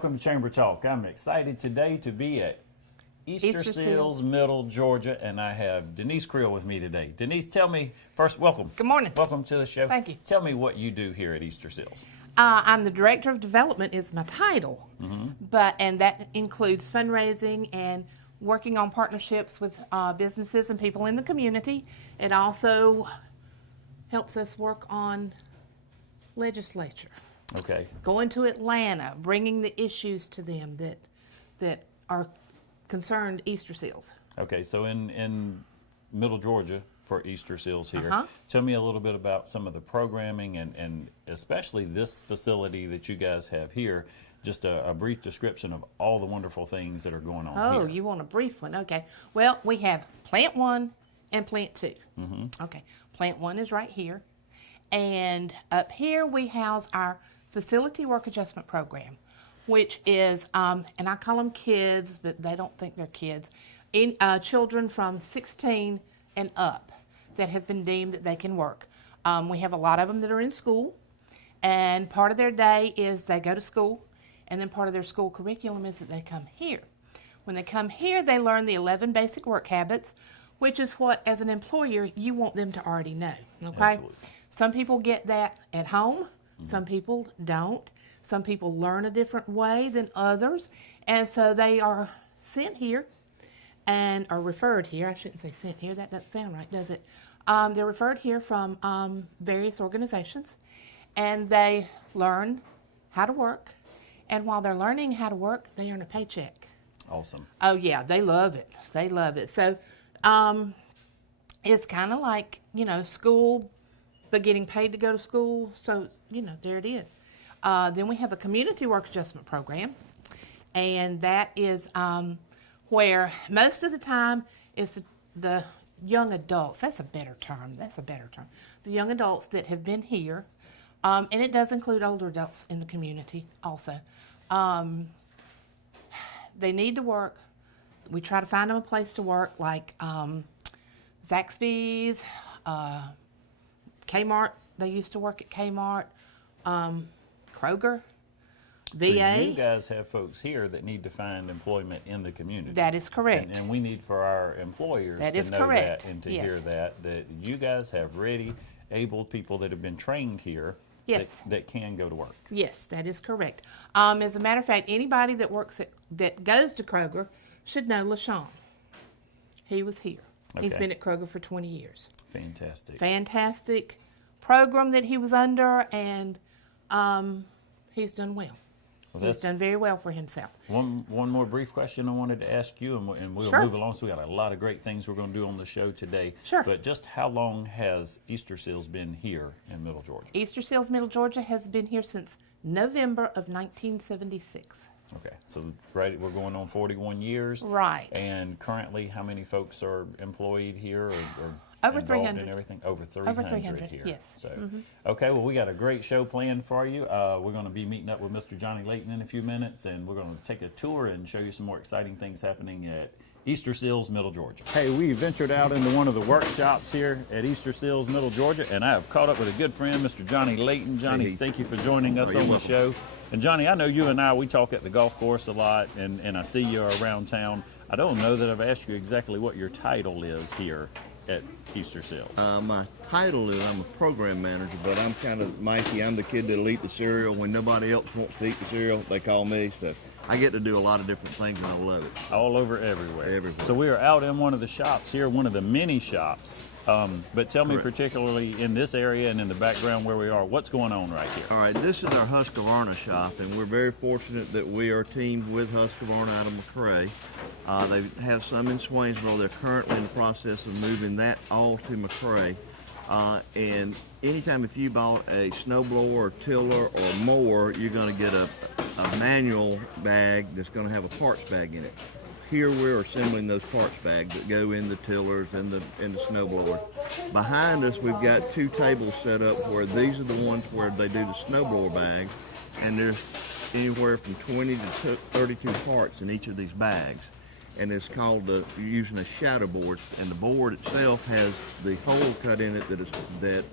welcome to Chamber Talk. I'm excited today to be at Easter Seals, Middle Georgia, and I have Denise Creel with me today. Denise, tell me, first, welcome. Good morning. Welcome to the show. Thank you. Tell me what you do here at Easter Seals. I'm the Director of Development is my title, and that includes fundraising and working on partnerships with businesses and people in the community. It also helps us work on legislature. Okay. Going to Atlanta, bringing the issues to them that are concerned Easter Seals. Okay, so in Middle Georgia for Easter Seals here, tell me a little bit about some of the programming and especially this facility that you guys have here. Just a brief description of all the wonderful things that are going on here. Oh, you want a brief one? Okay. Well, we have Plant 1 and Plant 2. Okay. Plant 1 is right here. And up here we house our Facility Work Adjustment Program, which is, and I call them kids, but they don't think they're kids, children from 16 and up that have been deemed that they can work. We have a lot of them that are in school, and part of their day is they go to school, and then part of their school curriculum is that they come here. When they come here, they learn the 11 basic work habits, which is what, as an employer, you want them to already know, okay? Absolutely. Some people get that at home. Some people don't. Some people learn a different way than others. And so they are sent here and are referred here. I shouldn't say sent here. That doesn't sound right, does it? They're referred here from various organizations. And they learn how to work. And while they're learning how to work, they earn a paycheck. Awesome. Oh, yeah. They love it. They love it. So it's kind of like, school, but getting paid to go to school. So, there it is. Then we have a community work adjustment program, and that is where most of the time is the young adults. That's a better term. The young adults that have been here, and it does include older adults in the community also. They need to work. We try to find them a place to work, like Zaxby's, Kmart. They used to work at Kmart, Kroger, VA. So you guys have folks here that need to find employment in the community. That is correct. And we need for our employers to know that and to hear that you guys have ready, able people that have been trained here that can go to work. Yes, that is correct. As a matter of fact, anybody that that goes to Kroger should know LaShawn. He was here. Okay. He's been at Kroger for 20 years. Fantastic Program that he was under, and he's done well. He's done very well for himself. One more brief question I wanted to ask you, and we'll move along. So we got a lot of great things we're going to do on the show today. Sure. But just how long has Easter Seals been here in Middle Georgia? Easter Seals Middle Georgia has been here since November of 1976. Okay, so we're going on 41 years. Right. And currently, how many folks are employed here or over involved 300. in everything? Over 300 here. Yes. So, okay, well, we got a great show planned for you. We're going to be meeting up with Mr. Johnny Layton in a few minutes, and we're going to take a tour and show you some more exciting things happening at Easter Seals, Middle Georgia. Hey, we ventured out into one of the workshops here at Easter Seals, Middle Georgia, and I have caught up with a good friend, Mr. Johnny Layton. Johnny, thank you for joining us on the show. And Johnny, I know you and I, we talk at the golf course a lot, and I see you around town. I don't know that I've asked you exactly what your title is here at Easter Seals. My title is I'm a program manager, but I'm kind of Mikey. I'm the kid that'll eat the cereal. When nobody else wants to eat the cereal, they call me. So I get to do a lot of different things, and I love it. All over, everywhere. Everywhere. So we are out in one of the shops here, one of the mini shops. But tell me particularly in this area and in the background where we are, what's going on right here? All right, this is our Husqvarna shop, and we're very fortunate that we are teamed with Husqvarna out of McRae. They have some in Swainsboro. They're currently in the process of moving that all to McRae. And anytime if you bought a snowblower or tiller or mower, you're going to get a manual bag that's going to have a parts bag in it. Here we're assembling those parts bags that go in the tillers and the snowblower. Behind us we've got two tables set up where these are the ones where they do the snowblower bags, and there's anywhere from 20 to 32 parts in each of these bags. And it's called using a shadow board, and the board itself has the hole cut in it that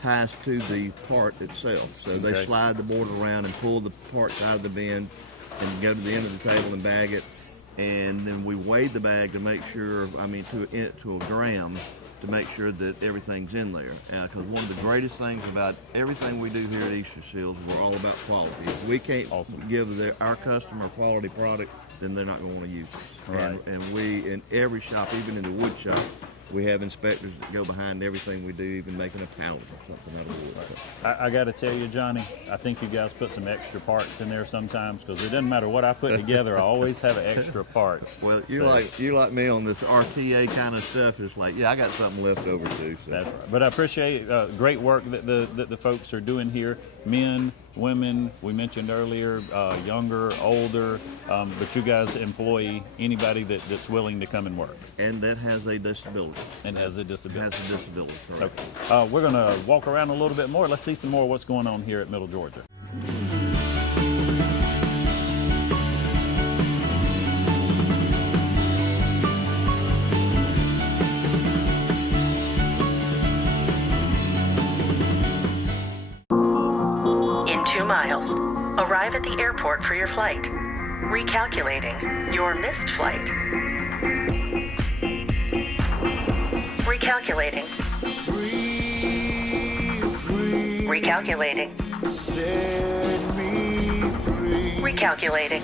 ties to the part itself. So they slide the board around and pull the parts out of the bin. and go to the end of the table and bag it. And then we weigh the bag to make sure, to a gram, to make sure that everything's in there. Because one of the greatest things about everything we do here at Easter Seals, we're all about quality. If we can't give our customer a quality product, then they're not going to want to use us. Right. And we, in every shop, even in the wood shop, we have inspectors that go behind everything we do, even making a pallet or something out of wood. I got to tell you, Johnny, I think you guys put some extra parts in there sometimes, because it doesn't matter what I put together, I always have an extra part. Well, you're like me on this RTA kind of stuff. It's like, yeah, I got something left over too. So. That's right. But I appreciate great work that the folks are doing here. Men, women, we mentioned earlier, younger, older, but you guys employ anybody that's willing to come and work. And that has a disability. And has a disability. Has a disability, correct. Okay. We're going to walk around a little bit more. Let's see some more of what's going on here at Middle Georgia. In 2 miles, arrive at the airport for your flight. Recalculating your missed flight. Recalculating. Recalculating. Set me free. Recalculating.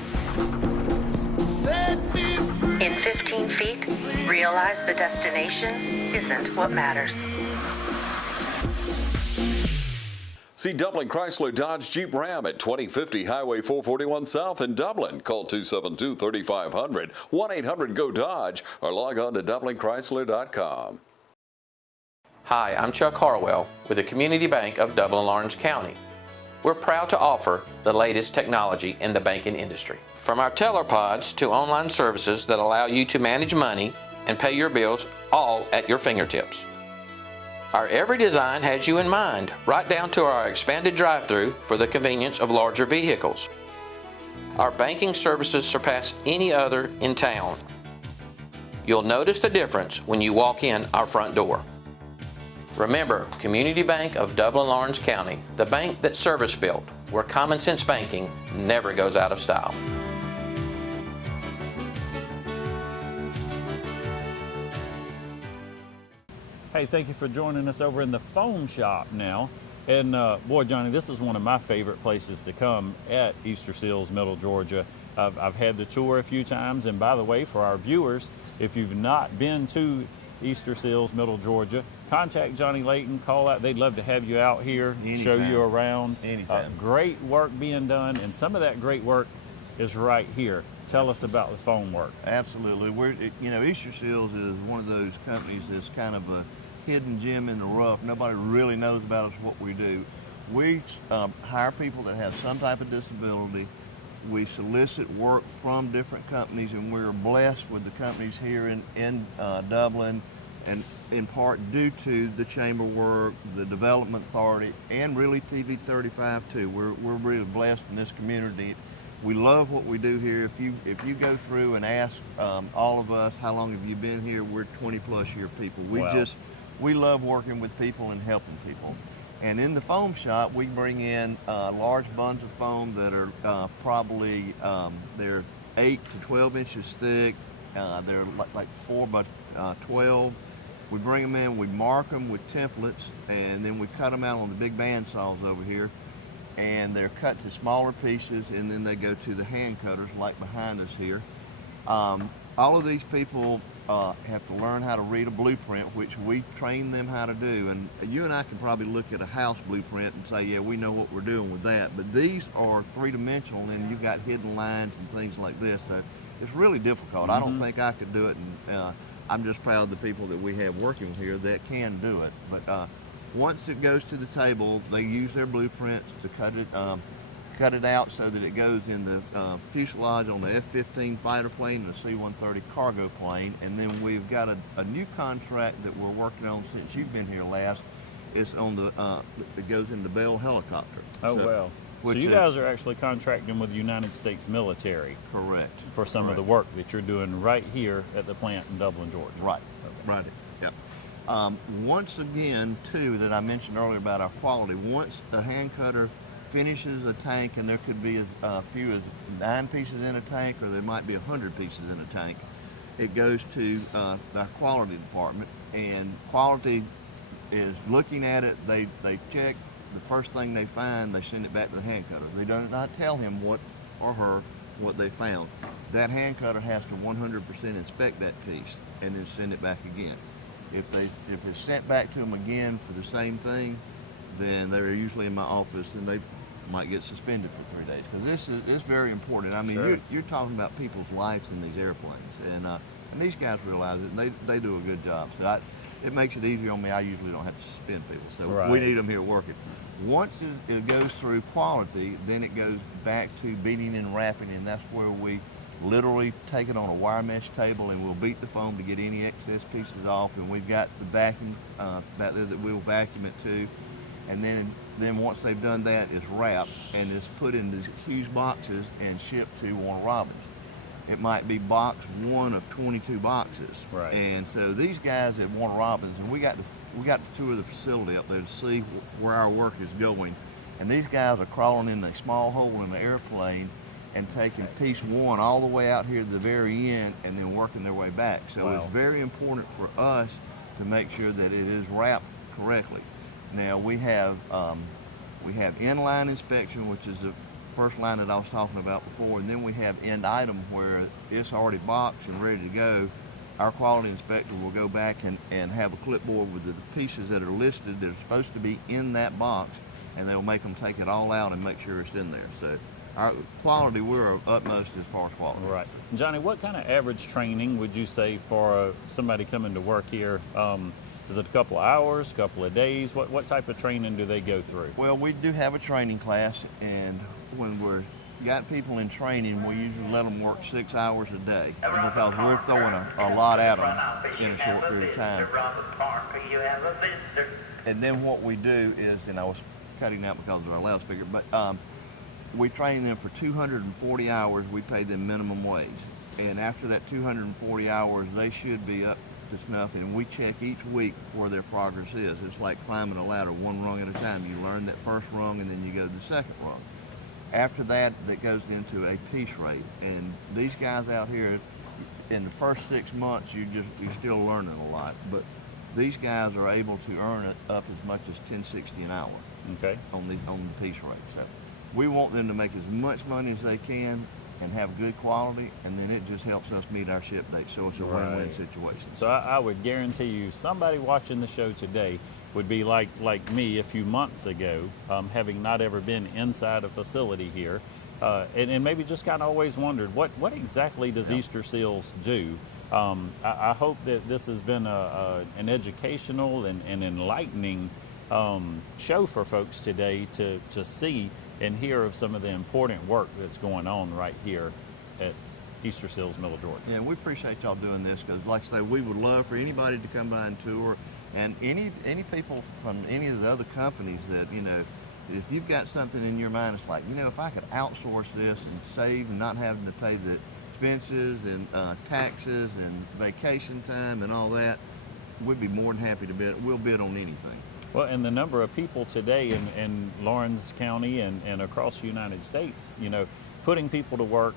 Set me free. In 15 feet, realize the destination isn't what matters. See Dublin Chrysler Dodge Jeep Ram at 2050 Highway 441 South in Dublin. Call 272-3500, 1-800-GO-DODGE, or log on to dublinchrysler.com. Hi, I'm Chuck Harwell with the Community Bank of Dublin-Lawrence County. We're proud to offer the latest technology in the banking industry. From our teller pods to online services that allow you to manage money and pay your bills all at your fingertips. Our every design has you in mind, right down to our expanded drive-through for the convenience of larger vehicles. Our banking services surpass any other in town. You'll notice the difference when you walk in our front door. Remember, Community Bank of Dublin-Lawrence County, the bank that's service-built, where common sense banking never goes out of style. Hey, thank you for joining us over in the foam shop now. And boy, Johnny, this is one of my favorite places to come at Easter Seals, Middle Georgia. I've had the tour a few times, and by the way, for our viewers, if you've not been to Easter Seals, Middle Georgia, contact Johnny Layton, call out. They'd love to have you out here, show you around. Anytime. Great work being done, and some of that great work is right here. Tell us about the foam work. Absolutely. Easter Seals is one of those companies that's kind of a hidden gem in the rough. Nobody really knows about us, what we do. We hire people that have some type of disability. We solicit work from different companies, and we're blessed with the companies here in Dublin, and in part due to the chamber work, the development authority, and really TV 35 too. We're really blessed in this community. We love what we do here. If you go through and ask all of us, how long have you been here? We're 20+ year people. We love working with people and helping people. And in the foam shop, we bring in large buns of foam that are probably they're 8 to 12 inches thick. They're like 4 by 12. We bring them in, we mark them with templates, and then we cut them out on the big band saws over here. And they're cut to smaller pieces, and then they go to the hand cutters like behind us here. All of these people have to learn how to read a blueprint, which we train them how to do. And you and I can probably look at a house blueprint and say, yeah, we know what we're doing with that. But these are three-dimensional, and you've got hidden lines and things like this. So it's really difficult. I don't think I could do it, and I'm just proud of the people that we have working here that can do it. But once it goes to the table, they use their blueprints to cut it out so that it goes in the fuselage on the F-15 fighter plane and the C-130 cargo plane. And then we've got a new contract that we're working on since you've been here last. It's on the it goes in the Bell helicopter. Oh, wow. So you guys are actually contracting with the United States military. Correct. For some of the work that you're doing right here at the plant in Dublin, Georgia. Right. Okay. Right. Yep. Once again, too, that I mentioned earlier about our quality, once the hand cutter finishes a tank, and there could be as few as 9 pieces in a tank, or there might be 100 pieces in a tank. It goes to our quality department, and quality is looking at it. They check the first thing they find. They send it back to the hand cutter. They do not tell him what or her what they found. That hand cutter has to 100% inspect that piece and then send it back again. If it's sent back to them again for the same thing, then they're usually in my office, and they might get suspended for 3 days, because this is very important. I mean, Sure. you're talking about people's lives in these airplanes, and these guys realize it, and they do a good job. So it makes it easier on me. I usually don't have to suspend people, so Right. we need them here working. Once it goes through quality, then it goes back to beating and wrapping, and that's where we literally take it on a wire mesh table, and we'll beat the foam to get any excess pieces off, and we've got the vacuum back there that we'll vacuum it to, and then once they've done that, it's wrapped and it's put in these huge boxes and shipped to Warner Robins. It might be box 1 of 22 boxes. Right. And so these guys at Warner Robins, and we got to tour the facility up there to see where our work is going, and these guys are crawling in a small hole in the airplane and taking piece 1 all the way out here to the very end, and then working their way back. So Wow. it's very important for us to make sure that it is wrapped correctly. Now we have inline inspection, which is the first line that I was talking about before, and then we have end item, where it's already boxed and ready to go. Our quality inspector will go back and have a clipboard with the pieces that are listed that are supposed to be in that box, and they'll make them take it all out and make sure it's in there. So our quality, we're utmost as far as quality. Right. Johnny, what kind of average training would you say for somebody coming to work here? Is it a couple of hours, a couple of days? What type of training do they go through? Well, we do have a training class, and when we're got people in training, we usually let them work 6 hours a day, because we're throwing a lot at them in a short period of time. And then what we do is, and I was cutting out because of our loudspeaker, but we train them for 240 hours. We pay them minimum wage, and after that 240 hours, they should be up to snuff, and we check each week where their progress is. It's like climbing a ladder, 1 rung at a time. You learn that first rung, and then you go to the second rung. After that, that goes into a piece rate, and these guys out here, in the first 6 months, you're still learning a lot, but these guys are able to earn it up as much as $10.60 an hour. Okay. On the piece rate. So we want them to make as much money as they can and have good quality, and then it just helps us meet our ship date. So it's a win-win Right. situation. So I would guarantee you somebody watching the show today would be like me a few months ago, having not ever been inside a facility here, and maybe just kind of always wondered, what exactly does Easter Seals do? I hope that this has been an educational and enlightening show for folks today to see and hear of some of the important work that's going on right here at Easter Seals, Middle Georgia. Yeah, we appreciate y'all doing this, because like I say, we would love for anybody to come by and tour, and any people from any of the other companies that, if you've got something in your mind, it's like, if I could outsource this and save and not having to pay the expenses and taxes and vacation time and all that, we'd be more than happy to bid. We'll bid on anything. Well, and the number of people today in Lawrence County and across the United States, putting people to work,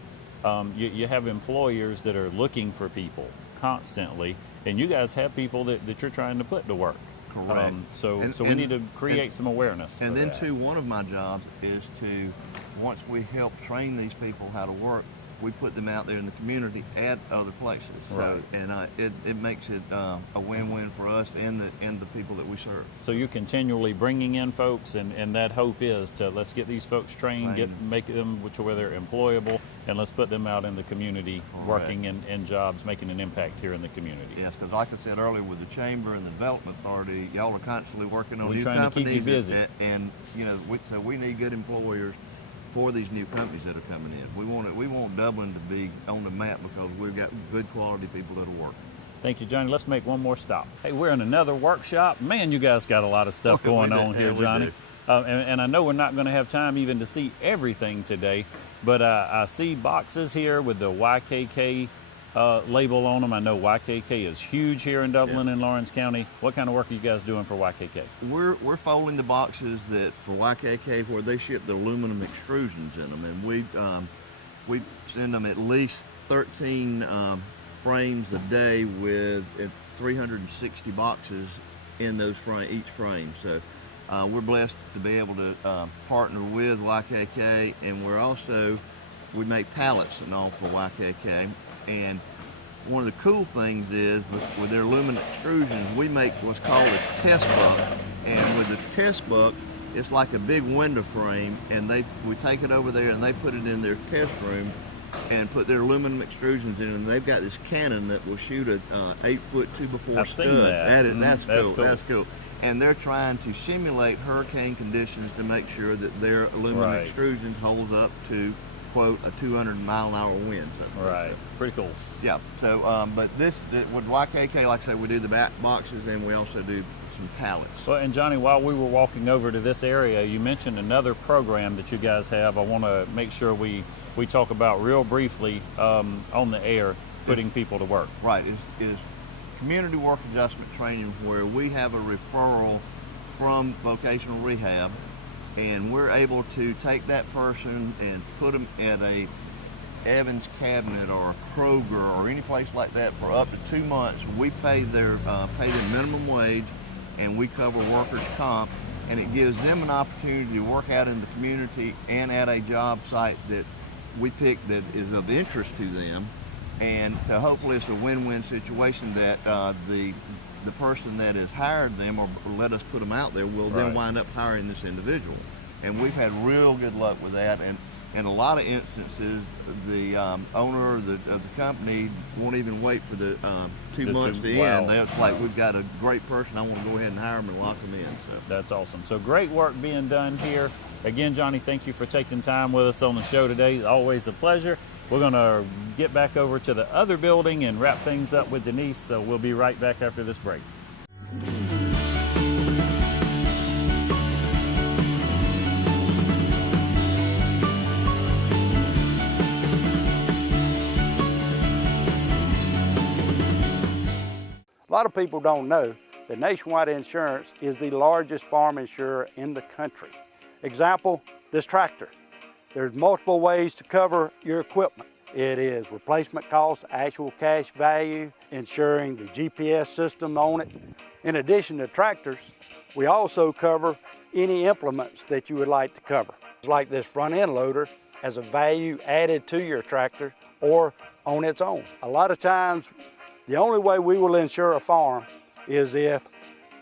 you have employers that are looking for people constantly, and you guys have people that you're trying to put to work. Correct. So we need to create some awareness. And for then that. too, one of my jobs is to, once we help train these people how to work, we put them out there in the community at other places. Right. So, and it makes it a win-win for us and the people that we serve. So you're continually bringing in folks, and that hope is to let's get these folks trained, make them where they're employable, and let's put them out in the community, working in jobs, making an impact here in the community. Yes, because like I said earlier, with the Chamber and the Development Authority, y'all are constantly working on We're new trying to companies. keep you busy. And so we need good employers for these new companies that are coming in. We want Dublin to be on the map, because we've got good quality people that'll work. Thank you, Johnny. Let's make one more stop. Hey, we're in another workshop. Man, you guys got a lot of stuff going on here, Johnny. And I know we're not going to have time even to see everything today, but I see boxes here with the YKK label on them. I know YKK is huge here in Dublin and Lawrence County. What kind of work are you guys doing for YKK? We're folding the boxes that for YKK where they ship the aluminum extrusions in them, and we send them at least 13 frames a day with 360 boxes in those each frame. So we're blessed to be able to partner with YKK, and we make pallets and all for YKK. And one of the cool things is with their aluminum extrusions, we make what's called a test buck. And with the test buck, it's like a big window frame, and we take it over there and they put it in their test room and put their aluminum extrusions in it, and they've got this cannon that will shoot a 8-foot 2x4 I've stud. seen that. That's That's cool. cool. That's cool. And they're trying to simulate hurricane conditions to make sure that their aluminum Right. extrusions hold up to, quote, a 200-mile-an-hour wind. So, Right. Pretty cool. yeah. So, but with YKK, like I said, we do the back boxes, and we also do some pallets. Well, and Johnny, while we were walking over to this area, you mentioned another program that you guys have. I want to make sure we talk about real briefly on the air, putting people to work. Right. It's community work adjustment training, where we have a referral from vocational rehab, and we're able to take that person and put them at a Evans Cabinet or a Kroger or any place like that for up to 2 months. We pay them minimum wage, and we cover workers' comp, and it gives them an opportunity to work out in the community and at a job site that we pick that is of interest to them, and hopefully it's a win-win situation that the person that has hired them or let us put them out there will then Right. wind up hiring this individual. And we've had real good luck with that, and in a lot of instances, the owner of the company won't even wait for the 2 months to end. Wow. It's like, we've got a great person, I want to go ahead and hire them and lock them in. So. That's awesome. So great work being done here. Again, Johnny, thank you for taking time with us on the show today. Always a pleasure. We're going to get back over to the other building and wrap things up with Denise. So we'll be right back after this break. A lot of people don't know that Nationwide Insurance is the largest farm insurer in the country. Example, this tractor. There's multiple ways to cover your equipment. It is replacement cost, actual cash value, insuring the GPS system on it. In addition to tractors, we also cover any implements that you would like to cover. Like this front end loader as a value added to your tractor or on its own. A lot of times, the only way we will insure a farm is if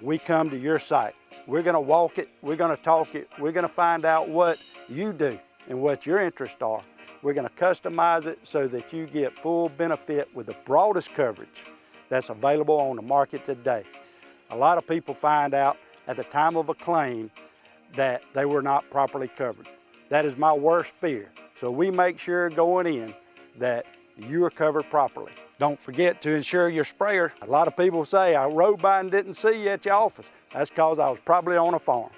we come to your site. We're going to walk it, we're going to talk it, we're going to find out what you do and what your interests are. We're going to customize it so that you get full benefit with the broadest coverage that's available on the market today. A lot of people find out at the time of a claim that they were not properly covered. That is my worst fear. So we make sure going in that you are covered properly. Don't forget to insure your sprayer. A lot of people say, I rode by and didn't see you at your office. That's because I was probably on a farm.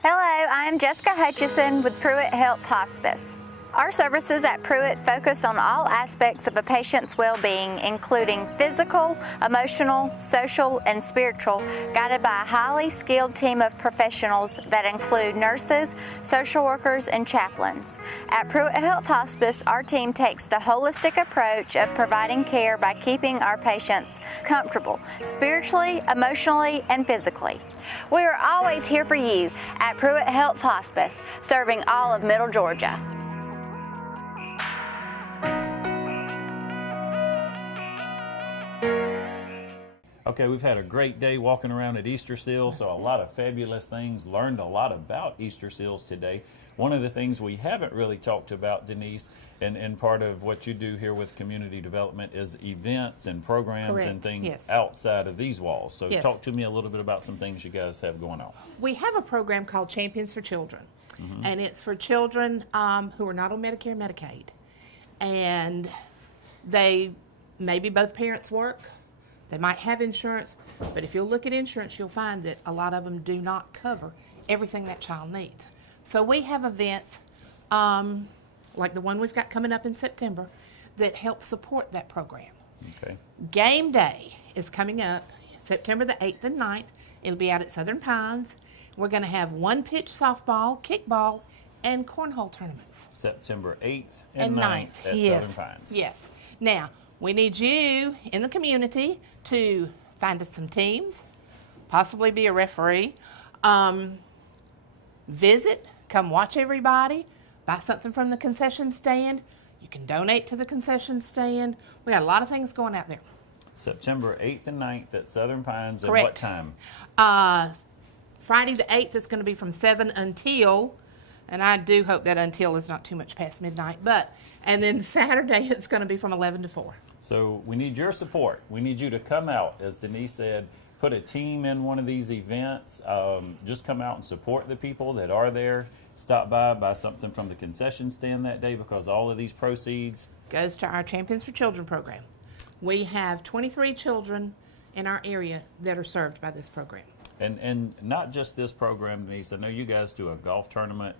Hello, I'm Jessica Hutchison with Pruitt Health Hospice. Our services at Pruitt focus on all aspects of a patient's well-being, including physical, emotional, social, and spiritual, guided by a highly skilled team of professionals that include nurses, social workers, and chaplains. At Pruitt Health Hospice, our team takes the holistic approach of providing care by keeping our patients comfortable, spiritually, emotionally, and physically. We are always here for you at Pruitt Health Hospice, serving all of Middle Georgia. Okay, we've had a great day walking around at Easter Seals, so a lot of fabulous things, learned a lot about Easter Seals today. One of the things we haven't really talked about, Denise, and part of what you do here with community development is events and programs Correct. and things Yes. outside of these walls. So Yes. talk to me a little bit about some things you guys have going on. We have a program called Champions for Children, and it's for children who are not on Medicare and Medicaid. And maybe both parents work, they might have insurance, but if you'll look at insurance, you'll find that a lot of them do not cover everything that child needs. So we have events like the one we've got coming up in September, that help support that program. Okay. Game day is coming up September the 8th and 9th. It'll be out at Southern Pines. We're going to have one-pitch softball, kickball, and cornhole tournaments. September 8th and 9th at Yes. Southern Pines. Yes. Now, we need you in the community to find us some teams, possibly be a referee, visit, come watch everybody, buy something from the concession stand. You can donate to the concession stand. We got a lot of things going out there. September 8th and 9th at Southern Pines. Correct. At what time? Friday the 8th is going to be from 7 until, and I do hope that until is not too much past midnight, and then Saturday it's going to be from 11 to 4. So we need your support. We need you to come out, as Denise said, put a team in one of these events. Just come out and support the people that are there. Stop by, buy something from the concession stand that day, because all of these proceeds Goes to our Champions for Children program. We have 23 children in our area that are served by this program. And not just this program, Denise. I know you guys do a golf tournament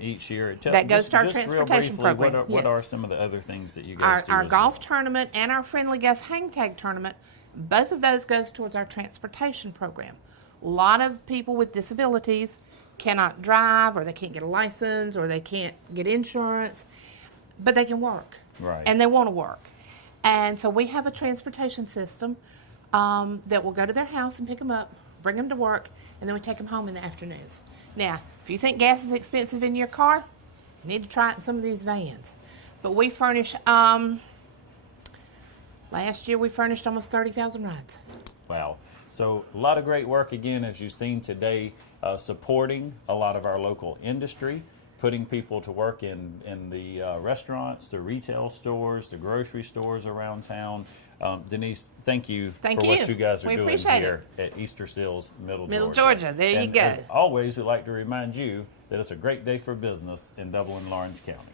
each year. That goes to our just real transportation briefly, program, What yes. are some of the other things that you guys do? Our as golf well? tournament and our Friendly Guest Hang Tag tournament, both of those goes towards our transportation program. A lot of people with disabilities cannot drive, or they can't get a license, or they can't get insurance, but they can work. Right. And they want to work. And so we have a transportation system that will go to their house and pick them up, bring them to work, and then we take them home in the afternoons. Now, if you think gas is expensive in your car, you need to try it in some of these vans. But we furnish, last year we furnished almost 30,000 rides. Wow. So a lot of great work, again, as you've seen today, supporting a lot of our local industry, putting people to work in the restaurants, the retail stores, the grocery stores around town. Denise, thank you for what you guys are We doing appreciate here at Easter Seals, Middle Middle Georgia. Georgia, there you And go. as always, we'd like to remind you that it's a great day for business in Dublin, Lawrence County.